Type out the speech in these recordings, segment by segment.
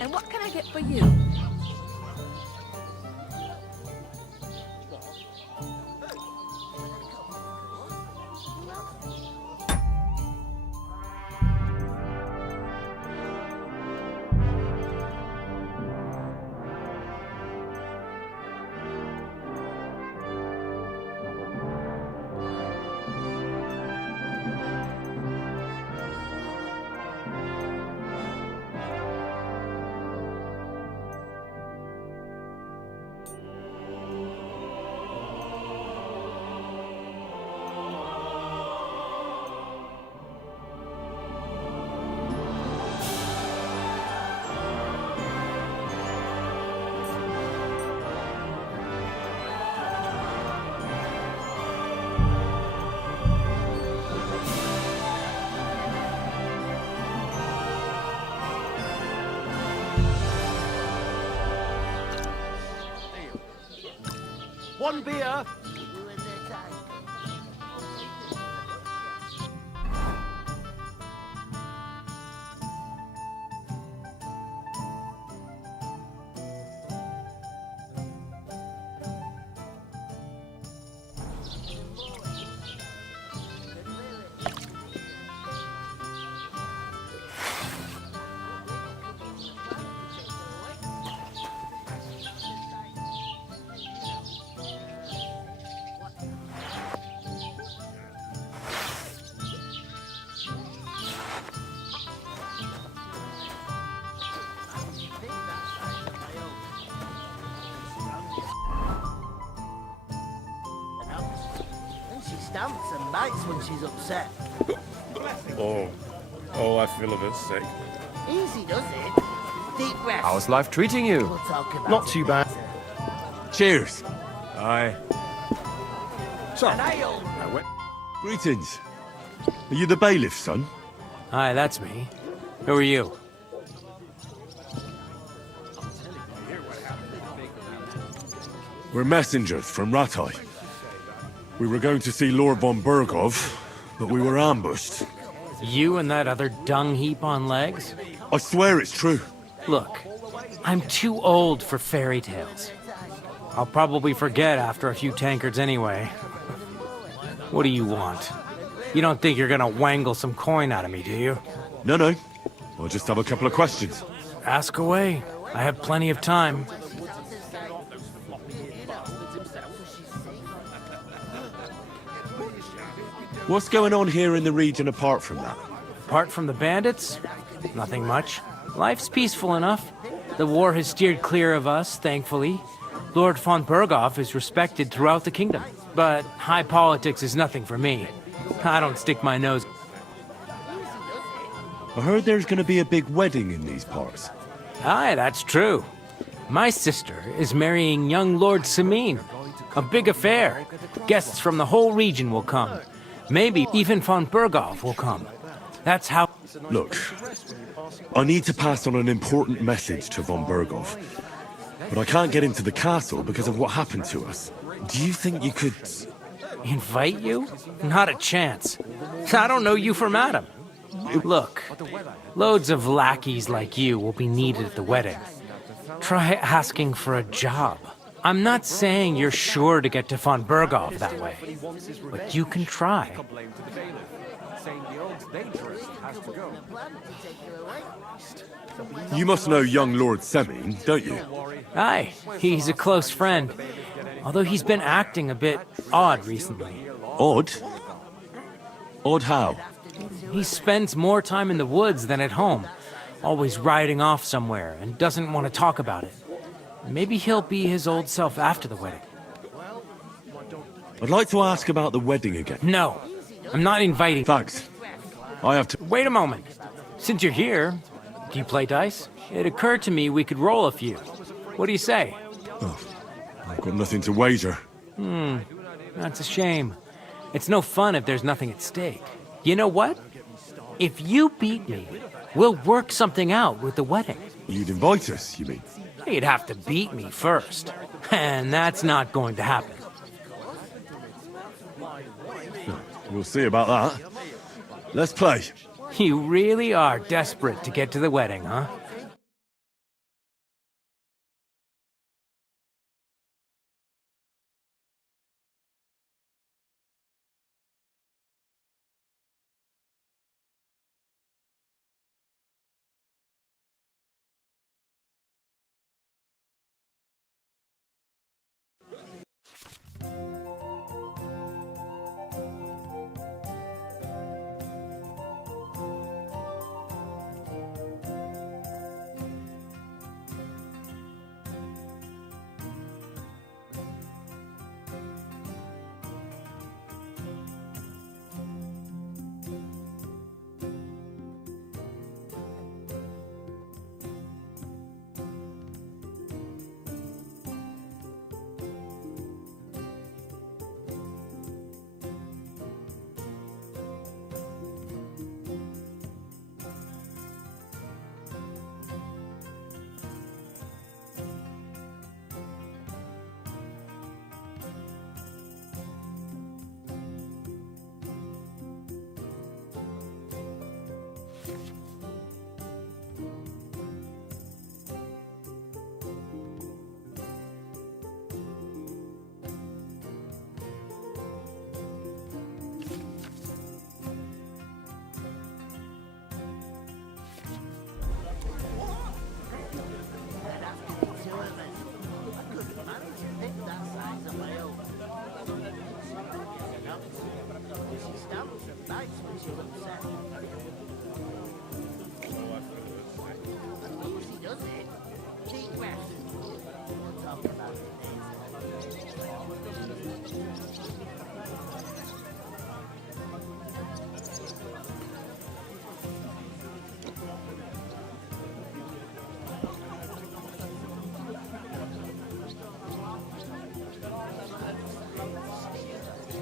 And what can I get for you? One beer. Stamps and bites when she's upset. Oh, I feel a bit sick. Easy does it. Deep breath. How's life treating you? We'll talk about Not it too bad. later. Cheers. Aye. So, Greetings. Are you the bailiff, son? Hi, that's me. Who are you? We're messengers from Rattay. We were going to see Lord von Bergov, but we were ambushed. You and that other dung heap on legs? I swear it's true. Look, I'm too old for fairy tales. I'll probably forget after a few tankards anyway. What do you want? You don't think you're gonna wangle some coin out of me, do you? No. I'll just have a couple of questions. Ask away. I have plenty of time. What's going on here in the region apart from that? Apart from the bandits, nothing much. Life's peaceful enough. The war has steered clear of us, thankfully. Lord von Berghoff is respected throughout the kingdom. But high politics is nothing for me. I don't stick my nose. I heard there's going to be a big wedding in these parts. Aye, that's true. My sister is marrying young Lord Samin. A big affair. Guests from the whole region will come. Maybe even von Berghoff will come. That's how... Look, I need to pass on an important message to von Berghoff. But I can't get into the castle because of what happened to us. Do you think you could... Invite you? Not a chance. I don't know you from Adam. Look, loads of lackeys like you will be needed at the wedding. Try asking for a job. I'm not saying you're sure to get to von Berghoff that way, but you can try. You must know young Lord Semin, don't you? Aye, he's a close friend, although he's been acting a bit odd recently. Odd? Odd how? He spends more time in the woods than at home, always riding off somewhere and doesn't want to talk about it. Maybe he'll be his old self after the wedding. I'd like to ask about the wedding again. No, I'm not inviting. Thanks. I have to... Wait a moment. Since you're here, do you play dice? It occurred to me we could roll a few. What do you say? Oh, I've got nothing to wager. That's a shame. It's no fun if there's nothing at stake. You know what? If you beat me, we'll work something out with the wedding. You'd invite us, you mean? You'd have to beat me first. And that's not going to happen. We'll see about that. Let's play. You really are desperate to get to the wedding, huh?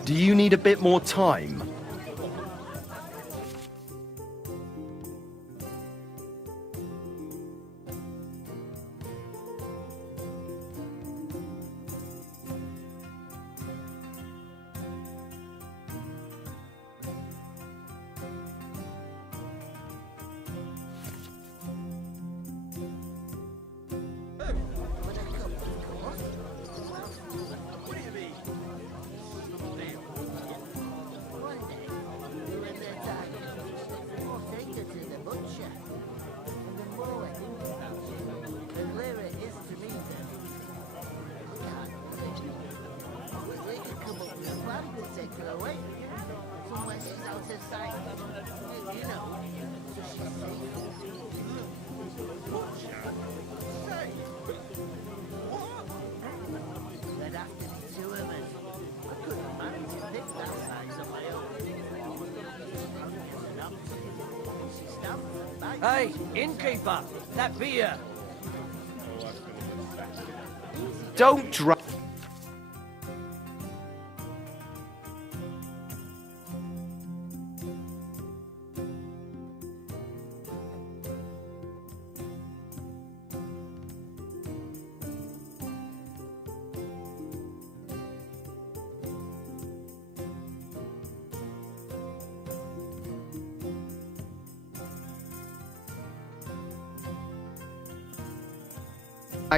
Do you need a bit more time? Hey, innkeeper, that beer. Don't drag.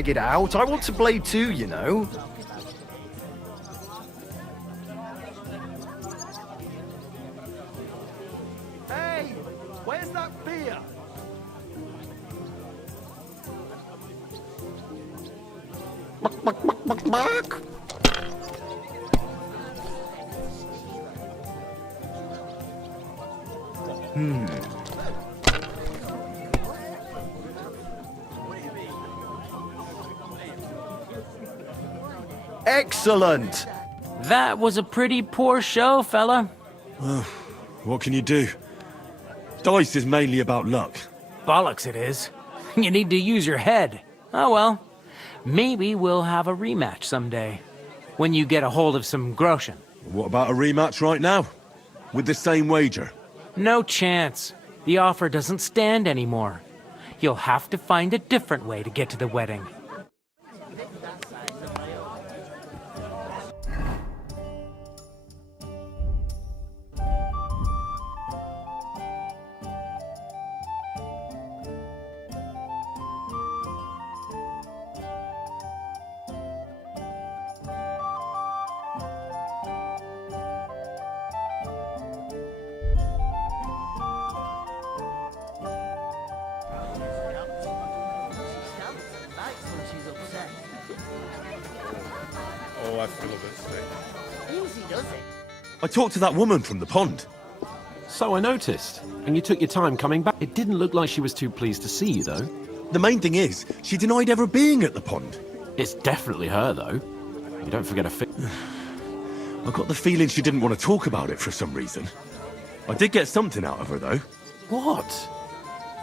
It out. I want to play too, you know. Hey, where's that beer? Excellent. That was a pretty poor show, fella. What can you do? Dice is mainly about luck. Bollocks it is. You need to use your head. Oh well. Maybe we'll have a rematch someday. When you get a hold of some groschen. What about a rematch right now? With the same wager? No chance. The offer doesn't stand anymore. You'll have to find a different way to get to the wedding. Oh, I feel a bit sick. Easy does it. I talked to that woman from the pond. So I noticed. And you took your time coming back. It didn't look like she was too pleased to see you, though. The main thing is, she denied ever being at the pond. It's definitely her, though. You don't forget a I got the feeling she didn't want to talk about it for some reason. I did get something out of her, though. What?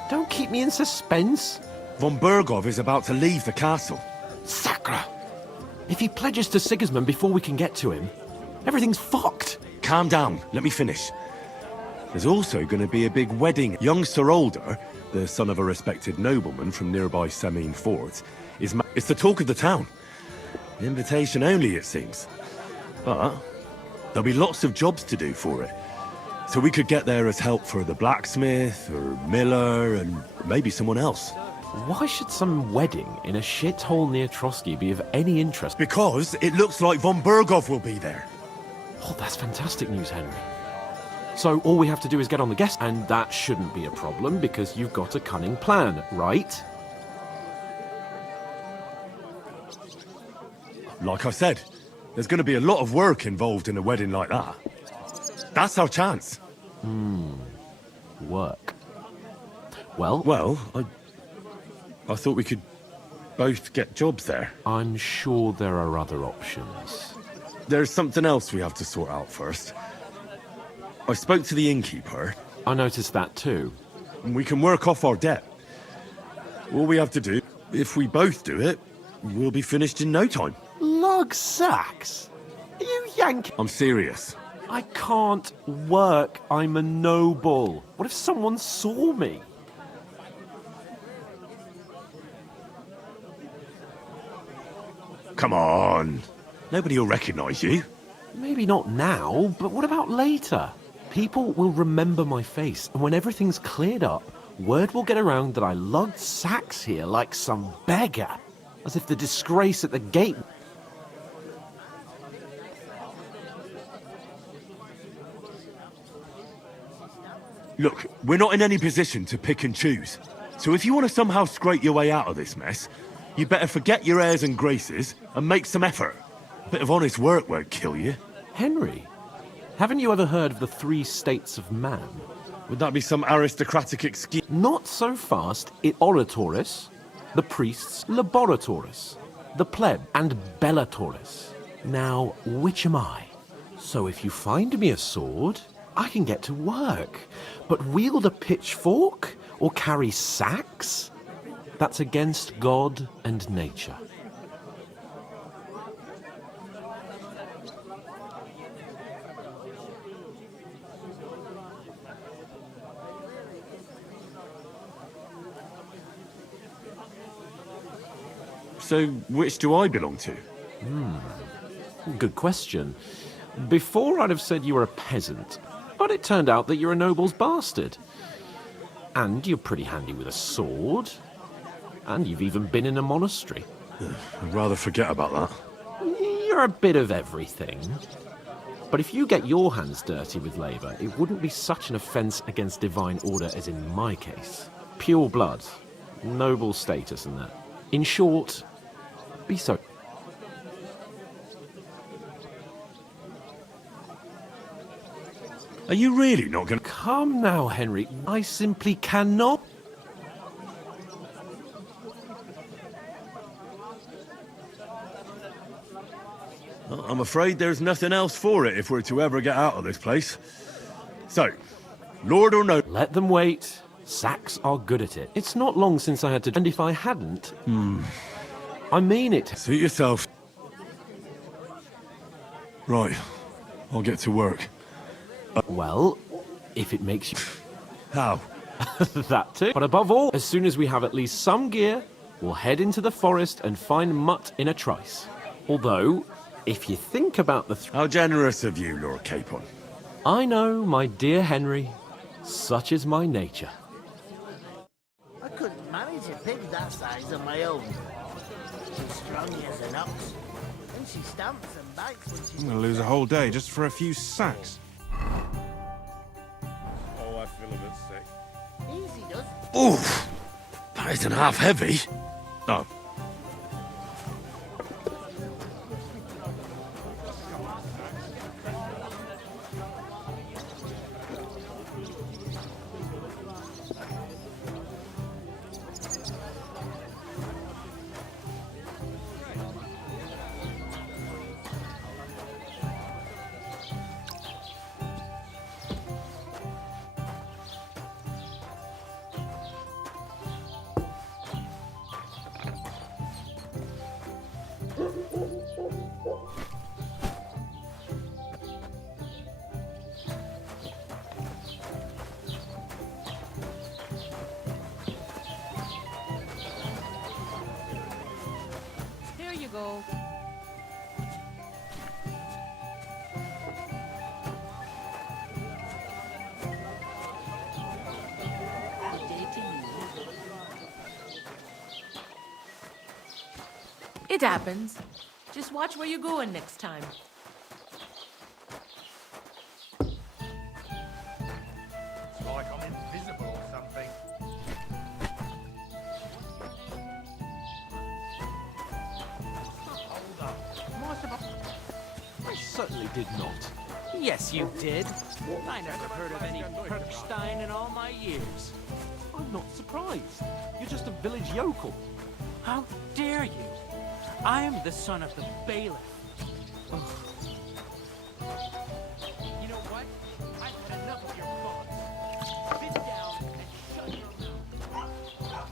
Don't keep me in suspense. Von Bergov is about to leave the castle. Sacra! If he pledges to Sigismund before we can get to him, everything's fucked. Calm down, let me finish. There's also going to be a big wedding. Young Sir Older, the son of a respected nobleman from nearby Semine Fort, it's the talk of the town. Invitation only, it seems. But there'll be lots of jobs to do for it. So we could get there as help for the blacksmith, or miller, and maybe someone else. Why should some wedding in a shithole near Trotsky be of any interest? Because it looks like Von Bergov will be there. Oh, that's fantastic news, Henry. So all we have to do is get on the guest, and that shouldn't be a problem because you've got a cunning plan, right? Like I said, there's going to be a lot of work involved in a wedding like that. That's our chance. Work. Well, Well, I thought we could both get jobs there. I'm sure there are other options. There's something else we have to sort out first. I spoke to the innkeeper, I noticed that too. and we can work off our debt. All we have to do, if we both do it, we'll be finished in no time. Log sacks? Are you yanking. I'm serious. I can't work. I'm a noble. What if someone saw me? Come on. Nobody will recognize you. Maybe not now, but what about later? People will remember my face, and when everything's cleared up, word will get around that I lugged sacks here like some beggar. As if the disgrace at the gate... Look, we're not in any position to pick and choose. So if you want to somehow scrape your way out of this mess, you better forget your airs and graces and make some effort. A bit of honest work won't kill you. Henry, haven't you ever heard of the 3 states of man? Would that be some aristocratic excuse? Not so fast. It oratoris, the priests laboratoris, the pleb and bellatoris. Now, which am I? So if you find me a sword, I can get to work. But wield a pitchfork or carry sacks? That's against God and nature. So, which do I belong to? Good question. Before I'd have said you were a peasant, but it turned out that you're a noble's bastard. And you're pretty handy with a sword. And you've even been in a monastery. I'd rather forget about that. You're a bit of everything. But if you get your hands dirty with labour, it wouldn't be such an offence against divine order as in my case. Pure blood, noble status and that. In short, be so. Are you really not going to... Come now, Henry. I simply cannot. I'm afraid there's nothing else for it if we're to ever get out of this place. So, Lord or no... Let them wait. Sacks are good at it. It's not long since I had to... And if I hadn't... I mean it. Suit yourself. Right. I'll get to work. Well, if it makes you... How? That too. But above all, as soon as we have at least some gear, we'll head into the forest and find Mutt in a trice. Although, if you think about the... How generous of you, Lord Capon. I know, my dear Henry. Such is my nature. I couldn't manage a pig that size on my own. She's strong as an ox. And she stamps and bites when she's... I'm gonna lose a whole day just for a few sacks. Oh, I feel a bit sick. Easy does it. Oof! That isn't half heavy. Oh. There you go. Good day to you. It happens. Just watch where you're going next time. It's like I'm invisible or something. I certainly did not. Yes, you did. I never heard of any Kirkstein in all my years. I'm not surprised. You're just a village yokel. How dare you? I am the son of the bailiff. You know what? I've had enough of your thoughts. Sit down and shut your mouth. I might just do that.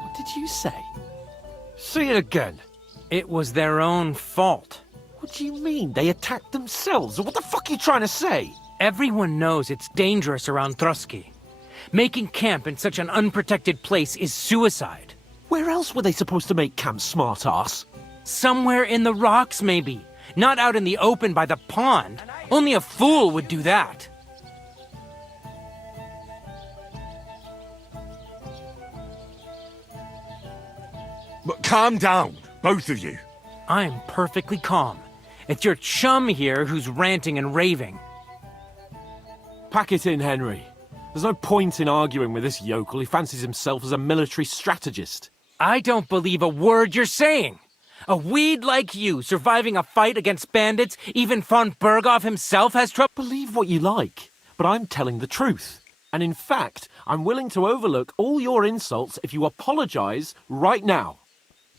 What did you say? Say it again. It was their own fault. What do you mean? They attacked themselves? What the fuck are you trying to say? Everyone knows it's dangerous around Trotsky. Making camp in such an unprotected place is suicide. Where else were they supposed to make camp, smartass? Somewhere in the rocks, maybe. Not out in the open by the pond. Only a fool would do that. But calm down, both of you. I'm perfectly calm. It's your chum here who's ranting and raving. Pack it in, Henry. There's no point in arguing with this yokel. He fancies himself as a military strategist. I don't believe a word you're saying. A weed like you surviving a fight against bandits, even von Berghoff himself has trouble. Believe what you like, but I'm telling the truth. And in fact, I'm willing to overlook all your insults if you apologize right now.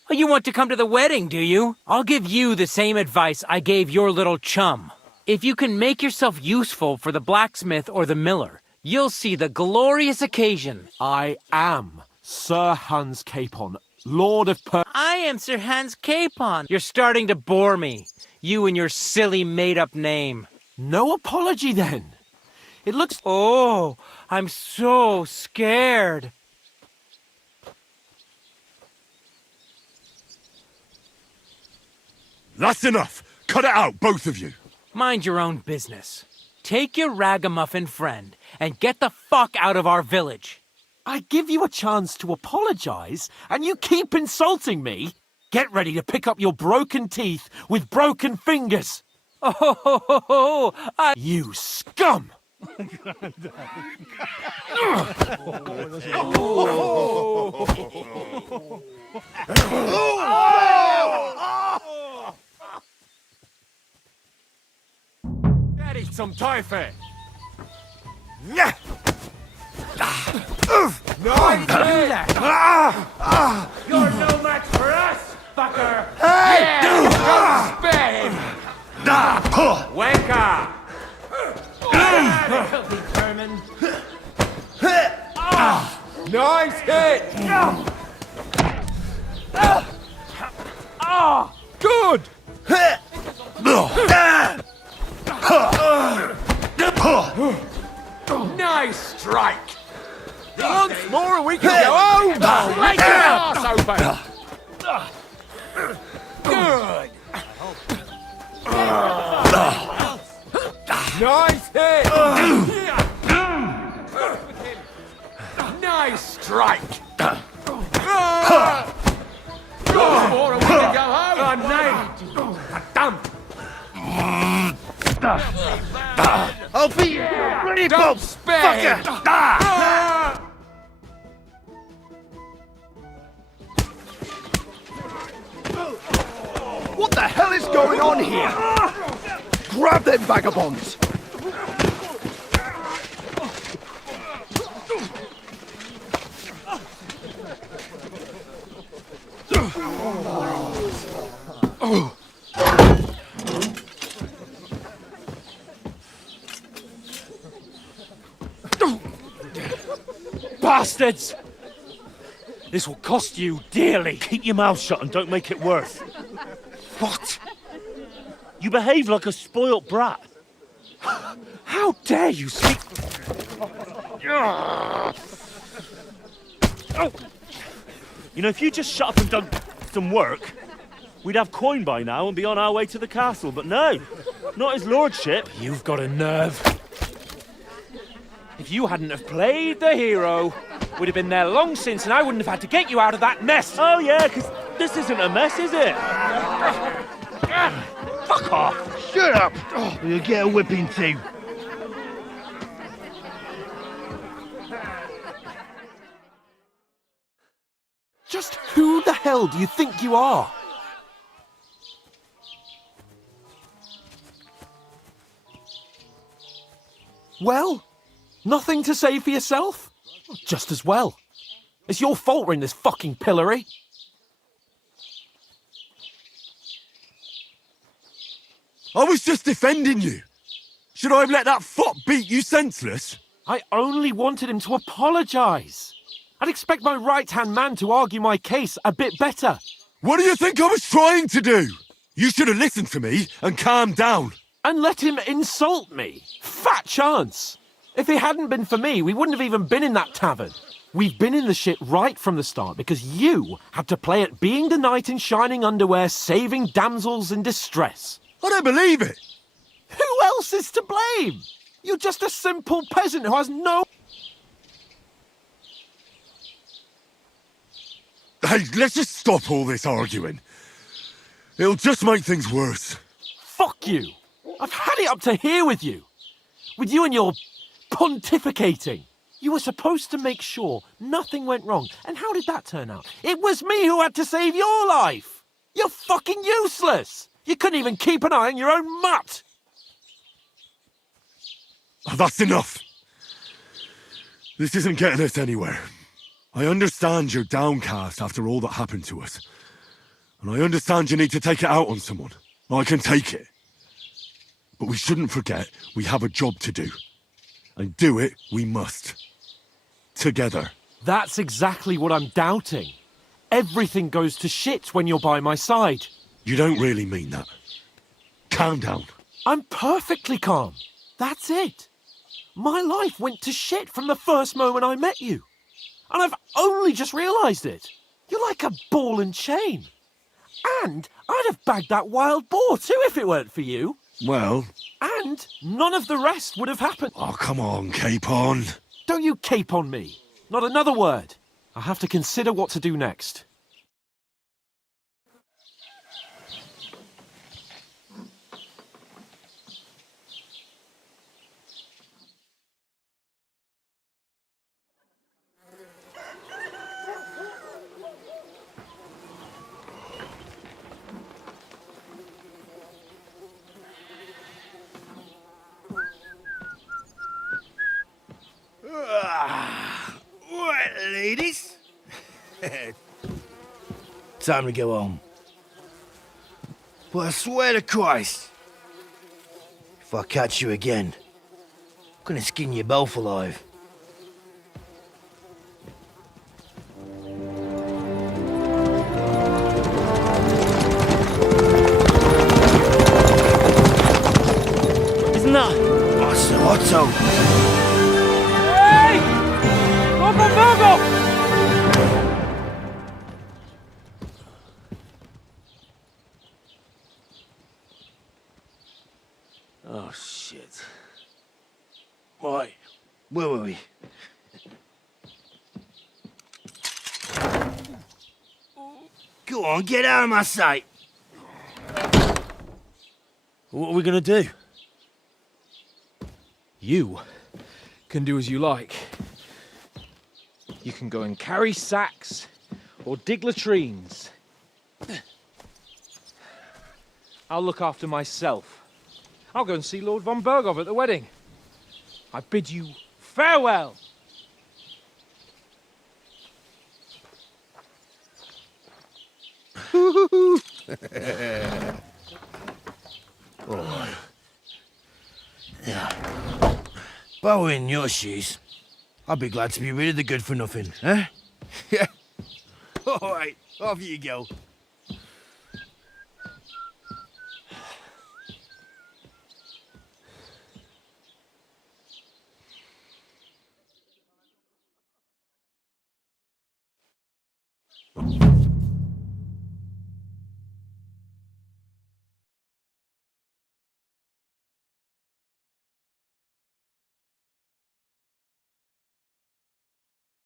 Oh, you want to come to the wedding, do you? I'll give you the same advice I gave your little chum. If you can make yourself useful for the blacksmith or the miller, you'll see the glorious occasion. I am Sir Hans Capon, Lord of I am Sir Hans Capon. You're starting to bore me. You and your silly made-up name. No apology, then. It looks... Oh, I'm so scared. That's enough. Cut it out, both of you. Mind your own business. Take your ragamuffin friend and get the fuck out of our village. I give you a chance to apologize, and you keep insulting me? Get ready to pick up your broken teeth with broken fingers. Oh, You scum! That is some typhoid. No, You're no match for us, fucker. Wake up. Determined. Nice hit. Good. Nice strike. Once more and we can go home. Break your ass open. Good. Nice hit. Nice strike. Once more and we can go home. Damn. I'll beat you, bloody Don't spare him. What the hell is going on here? Grab them vagabonds! Bastards! This will cost you dearly. Keep your mouth shut and don't make it worse. What? You behave like a spoilt brat. How dare you speak... You know, if you just shut up and done some work, we'd have coin by now and be on our way to the castle. But no, not his lordship. You've got a nerve. If you hadn't have played the hero, we'd have been there long since and I wouldn't have had to get you out of that mess. Oh yeah, because this isn't a mess, is it? Fuck off. Shut up! You'll get a whipping too. Just who the hell do you think you are? Well, nothing to say for yourself? Just as well. It's your fault we're in this fucking pillory. I was just defending you. Should I have let that fop beat you senseless? I only wanted him to apologise. I'd expect my right-hand man to argue my case a bit better. What do you think I was trying to do? You should have listened to me and calmed down. And let him insult me. Fat chance. If it hadn't been for me, we wouldn't have even been in that tavern. We've been in the shit right from the start because you had to play at being the knight in shining underwear, saving damsels in distress. I don't believe it. Who else is to blame? You're just a simple peasant who has no... Hey, let's just stop all this arguing. It'll just make things worse. Fuck you. I've had it up to here with you. With you and your pontificating. You were supposed to make sure nothing went wrong. And how did that turn out? It was me who had to save your life. You're fucking useless. You couldn't even keep an eye on your own mutt. Oh, that's enough. This isn't getting us anywhere. I understand you're downcast after all that happened to us. And I understand you need to take it out on someone. I can take it. But we shouldn't forget we have a job to do. And do it we must. Together. That's exactly what I'm doubting. Everything goes to shit when you're by my side. You don't really mean that. Calm down. I'm perfectly calm. That's it. My life went to shit from the first moment I met you. And I've only just realised it. You're like a ball and chain. And I'd have bagged that wild boar too if it weren't for you. Well... And none of the rest would have happened. Oh, come on, Capon. Don't you cape on me. Not another word. I'll have to consider what to do next. Right, ladies. Time to go home. But I swear to Christ, if I catch you again, I'm gonna skin you both alive. Isn't that? Otto. Hey! Virgo! Oh, shit. Right, where were we? Go on, get out of my sight. What are we gonna do? You can do as you like. You can go and carry sacks or dig latrines. I'll look after myself. I'll go and see Lord von Berghoff at the wedding. I bid you farewell. Oh. Yeah. If I were in your shoes, I'd be glad to be rid of the good for nothing, eh? Yeah. All right, off you go.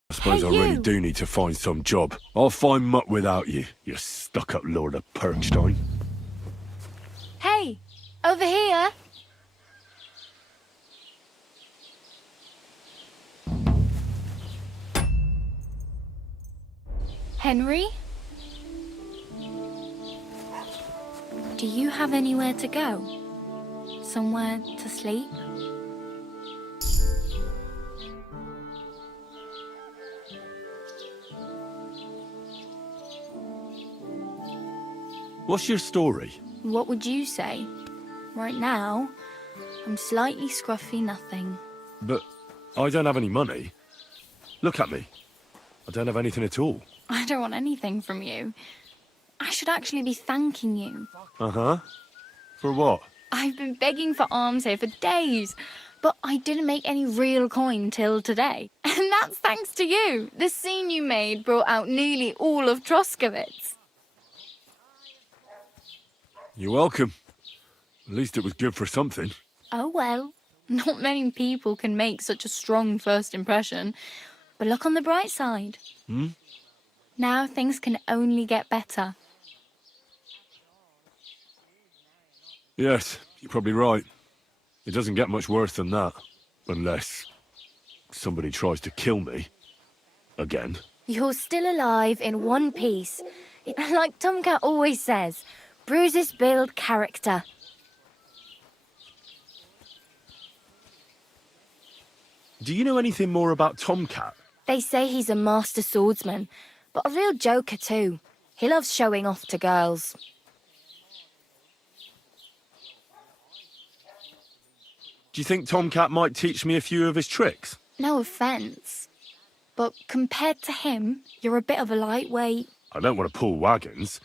I suppose I really do need to find some job. I'll find mutt without you, you stuck-up Lord of Perkstein. Hey, over here. Henry? Do you have anywhere to go? Somewhere to sleep? What's your story? What would you say? right now, I'm slightly scruffy nothing. But I don't have any money. Look at me. I don't have anything at all. I don't want anything from you. I should actually be thanking you. Uh-huh. For what? I've been begging for alms here for days, but I didn't make any real coin till today. And that's thanks to you. The scene you made brought out nearly all of Troskowitz. You're welcome. At least it was good for something. Oh well, not many people can make such a strong first impression. But look on the bright side. Now things can only get better. Yes, you're probably right. It doesn't get much worse than that. Unless somebody tries to kill me. Again. You're still alive in one piece. Like Tomcat always says, bruises build character. Do you know anything more about Tomcat? They say he's a master swordsman, but a real joker too. He loves showing off to girls. Do you think Tomcat might teach me a few of his tricks? No offence, but compared to him, you're a bit of a lightweight. I don't want to pull wagons,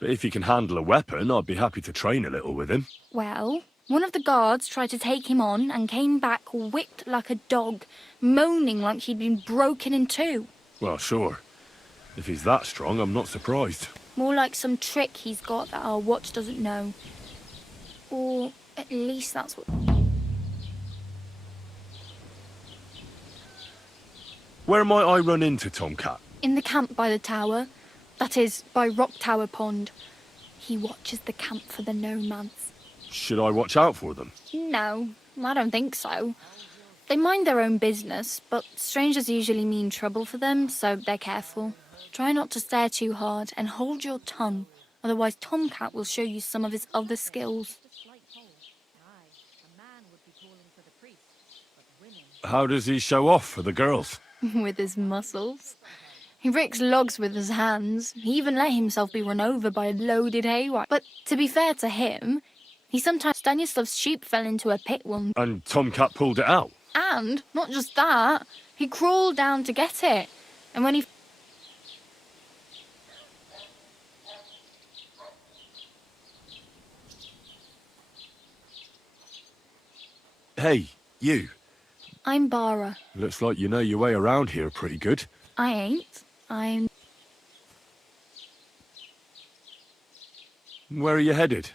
but if he can handle a weapon, I'd be happy to train a little with him. Well, one of the guards tried to take him on and came back whipped like a dog, moaning like he'd been broken in two. Well, sure. If he's that strong, I'm not surprised. More like some trick he's got that our watch doesn't know. Or at least that's what... Where might I run into Tomcat? In the camp by the tower. That is, by Rock Tower Pond. He watches the camp for the nomads. Should I watch out for them? No, I don't think so. They mind their own business, but strangers usually mean trouble for them, so they're careful. Try not to stare too hard and hold your tongue, otherwise Tomcat will show you some of his other skills. How does he show off for the girls? With his muscles. He ricks logs with his hands. He even let himself be run over by a loaded hayrider. But to be fair to him, he sometimes... Stanislav's sheep fell into a pit once. And Tomcat pulled it out? And, not just that, he crawled down to get it. And when he... Hey, you. I'm Bara. Looks like you know your way around here pretty good. I ain't. I'm... Where are you headed?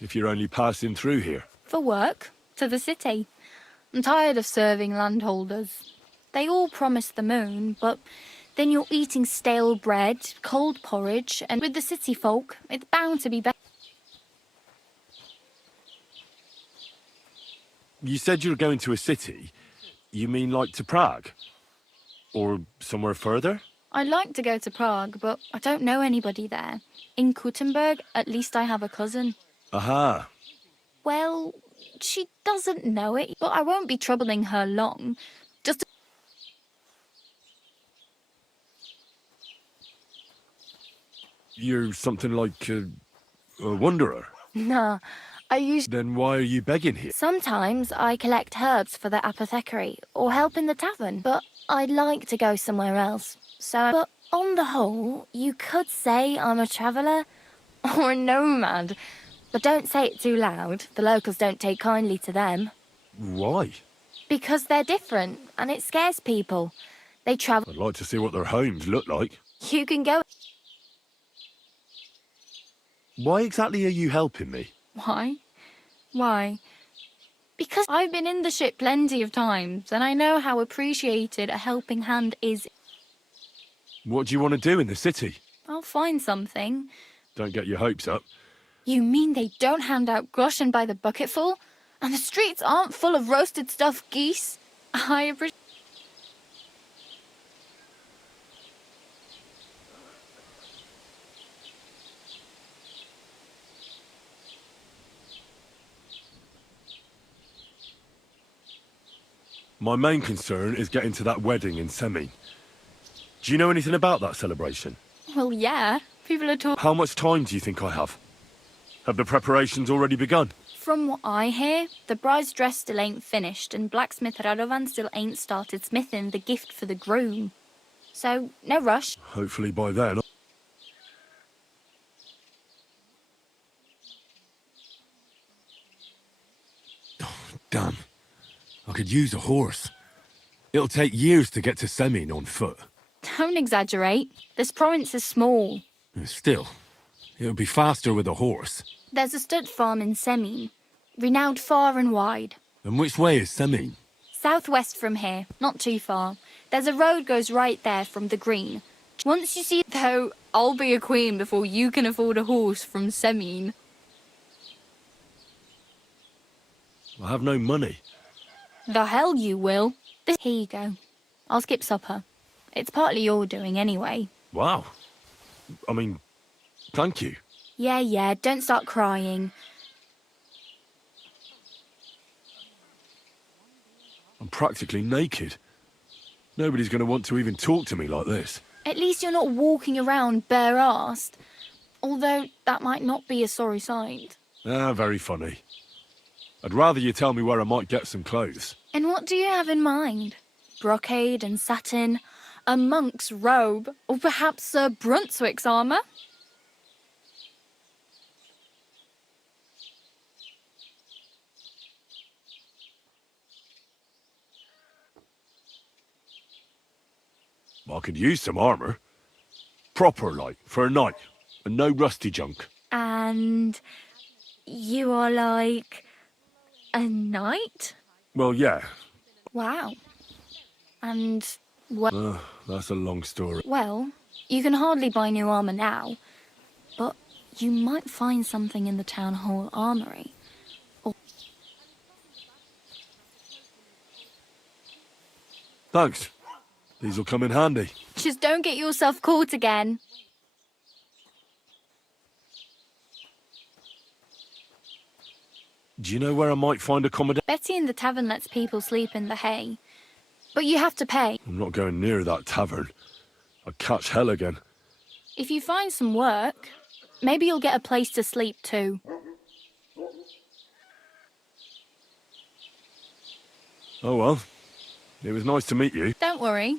If you're only passing through here. For work. To the city. I'm tired of serving landholders. They all promise the moon, but then you're eating stale bread, cold porridge, and with the city folk, it's bound to be better. You said you were going to a city. You mean like to Prague? Or somewhere further? I'd like to go to Prague, but I don't know anybody there. In Kuttenberg, at least I have a cousin. Aha. Well, she doesn't know it, but I won't be troubling her long. Just... You're something like a wanderer? Nah, I usually... Then why are you begging here? Sometimes I collect herbs for the apothecary, or help in the tavern, but I'd like to go somewhere else. But on the whole, you could say I'm a traveller, or a nomad. But don't say it too loud. The locals don't take kindly to them. Why? Because they're different, and it scares people. They travel... I'd like to see what their homes look like. You can go... Why exactly are you helping me? Why? Why? Because I've been in the ship plenty of times, and I know how appreciated a helping hand is. What do you want to do in the city? I'll find something. Don't get your hopes up. You mean they don't hand out groschen by the bucketful? And the streets aren't full of roasted stuffed geese? I appreciate... My main concern is getting to that wedding in Semien. Do you know anything about that celebration? Well, yeah. People are talking... How much time do you think I have? Have the preparations already begun? From what I hear, the bride's dress still ain't finished, and blacksmith Radovan still ain't started smithing the gift for the groom. So, no rush. Hopefully by then... Oh, damn. I could use a horse. It'll take years to get to Semin on foot. Don't exaggerate. This province is small. Still, it would be faster with a horse. There's a stud farm in Semin, renowned far and wide. And which way is Semin? Southwest from here, not too far. There's a road goes right there from the green. Once you see, though, I'll be a queen before you can afford a horse from Semin. I have no money. The hell you will. Here you go. I'll skip supper. It's partly your doing anyway. Wow. I mean, thank you. Yeah, don't start crying. I'm practically naked. Nobody's going to want to even talk to me like this. At least you're not walking around bare-assed. Although that might not be a sorry sight. Ah, very funny. I'd rather you tell me where I might get some clothes. And what do you have in mind? Brocade and satin? A monk's robe? Or perhaps Sir Brunswick's armour? I could use some armour. Proper, like, for a night. And no rusty junk. And you are like a knight? Well, yeah. Wow. And what? That's a long story. Well, you can hardly buy new armour now, but you might find something in the town hall armoury. Or Thanks. These'll come in handy. just don't get yourself caught again. Do you know where I might find accommodation? Betty in the tavern lets people sleep in the hay, but you have to pay. I'm not going near that tavern. I'd catch hell again. If you find some work, maybe you'll get a place to sleep too. Oh well. It was nice to meet you. Don't worry.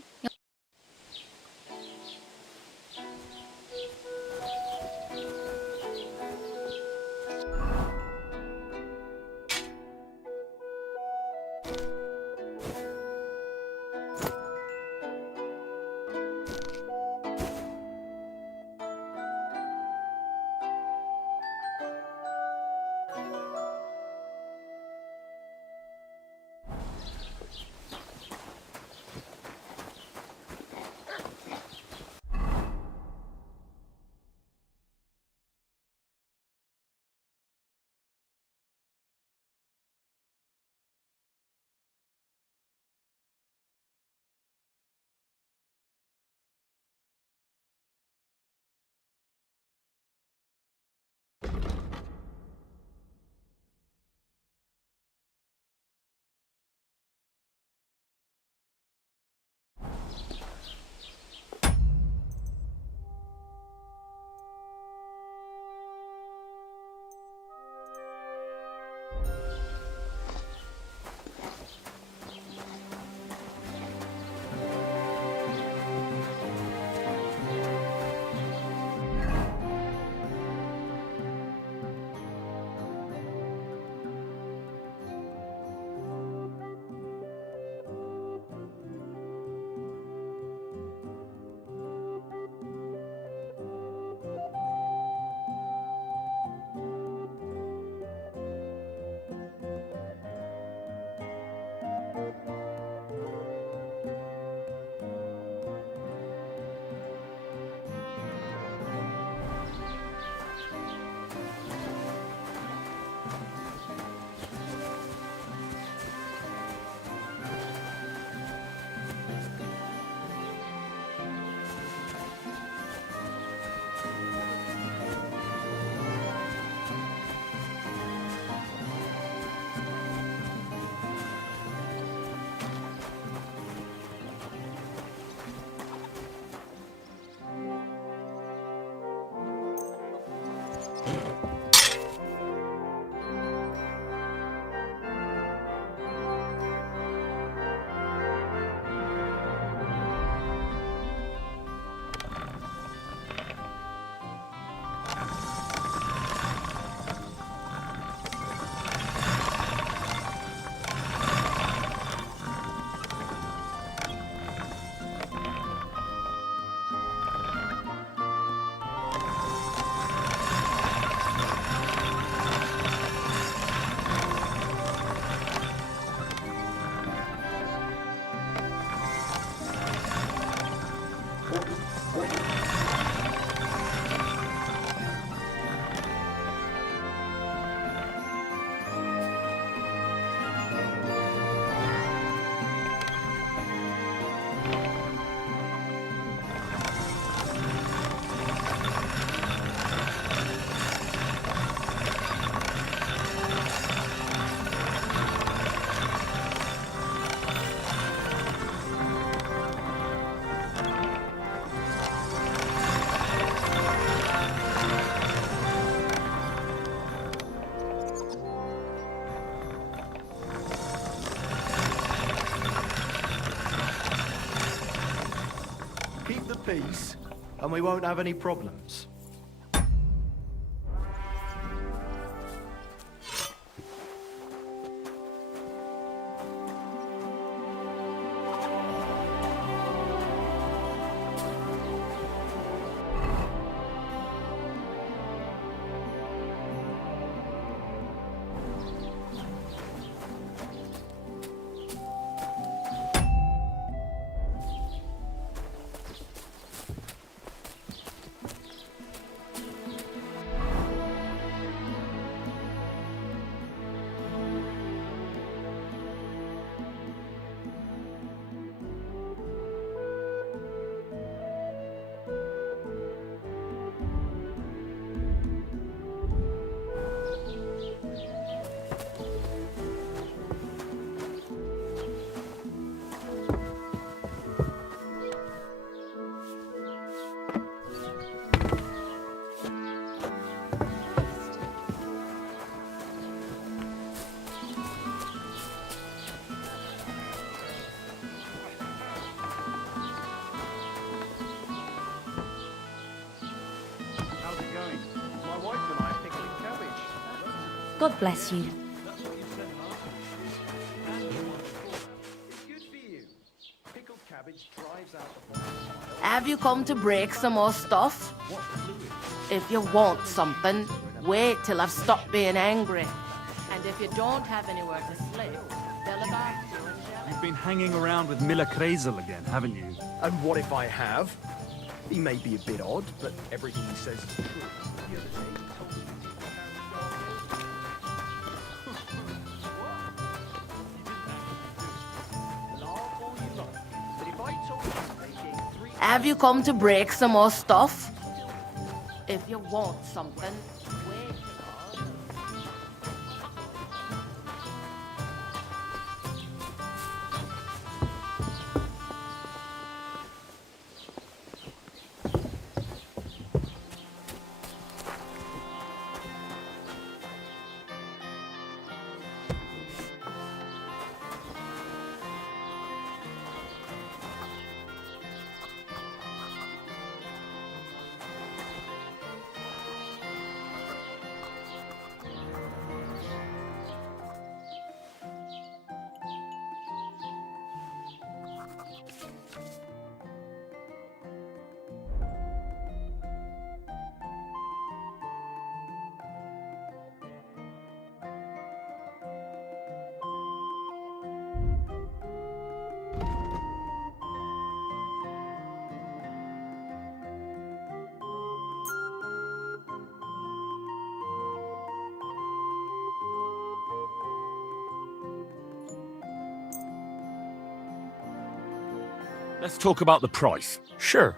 Keep the peace, and we won't have any problems. God bless you. Have you come to break some more stuff? If you want something, wait till I've stopped being angry. And if you don't have anywhere to sleep, they'll about you and jealous. You've been hanging around with Miller Kreisel again, haven't you? And what if I have? He may be a bit odd, but everything he says is true. The other day he told me Have you come to break some more stuff? If you want something, wait. Let's talk about the price. Sure.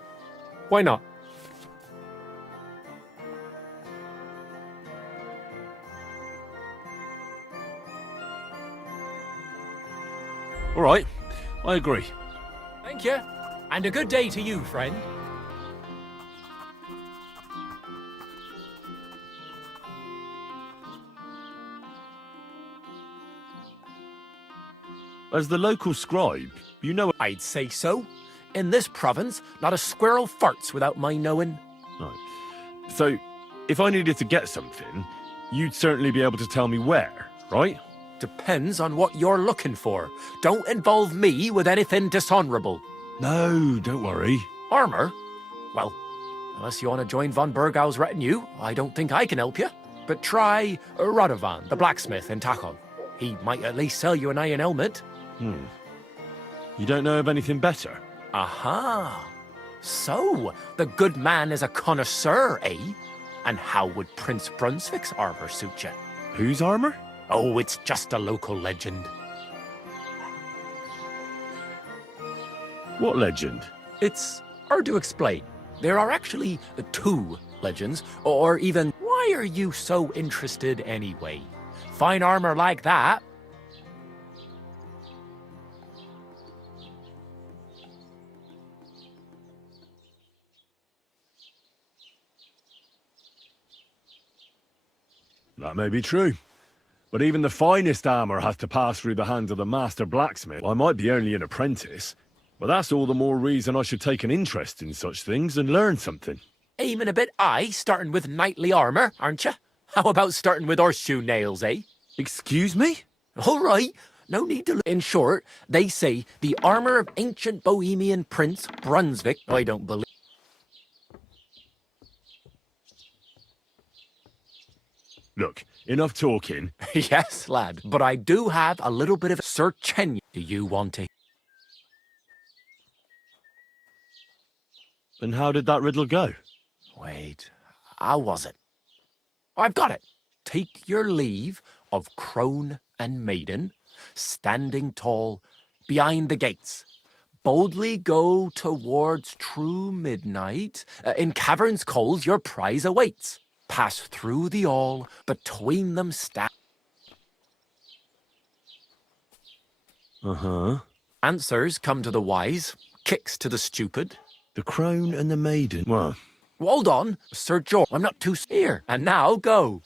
Why not? All right, I agree. Thank you. And a good day to you, friend. As the local scribe, you know... I'd say so. In this province, not a squirrel farts without my knowing. Right. So, if I needed to get something, you'd certainly be able to tell me where, right? Depends on what you're looking for. Don't involve me with anything dishonorable. No, don't worry. Armor? Well, unless you want to join von Burgau's retinue, I don't think I can help you. But try Radovan, the blacksmith in Tachon. He might at least sell you an iron helmet. You don't know of anything better? Aha! So, the good man is a connoisseur, eh? And how would Prince Brunswick's armor suit you? Whose armor? Oh, it's just a local legend. What legend? It's hard to explain. There are actually two legends, or even, why are you so interested anyway? Fine armor like that. That may be true. But even the finest armor has to pass through the hands of the master blacksmith. I might be only an apprentice, but that's all the more reason I should take an interest in such things and learn something. Aiming a bit high, starting with knightly armor, aren't you? How about starting with horseshoe nails, eh? Excuse me? All right, no need to... In short, they say the armor of ancient Bohemian Prince Brunswick... I don't believe... Look, enough talking. Yes, lad, but I do have a little bit of searching. Do you want to... And how did that riddle go? Wait, how was it? I've got it. Take your leave of crone and maiden, standing tall behind the gates. Boldly go towards true midnight. In caverns cold your prize awaits. Pass through the all, between them stand. Uh-huh. Answers come to the wise, kicks to the stupid. The crone and the maiden. Well, Hold on, Sir George, I'm not too here. And now go.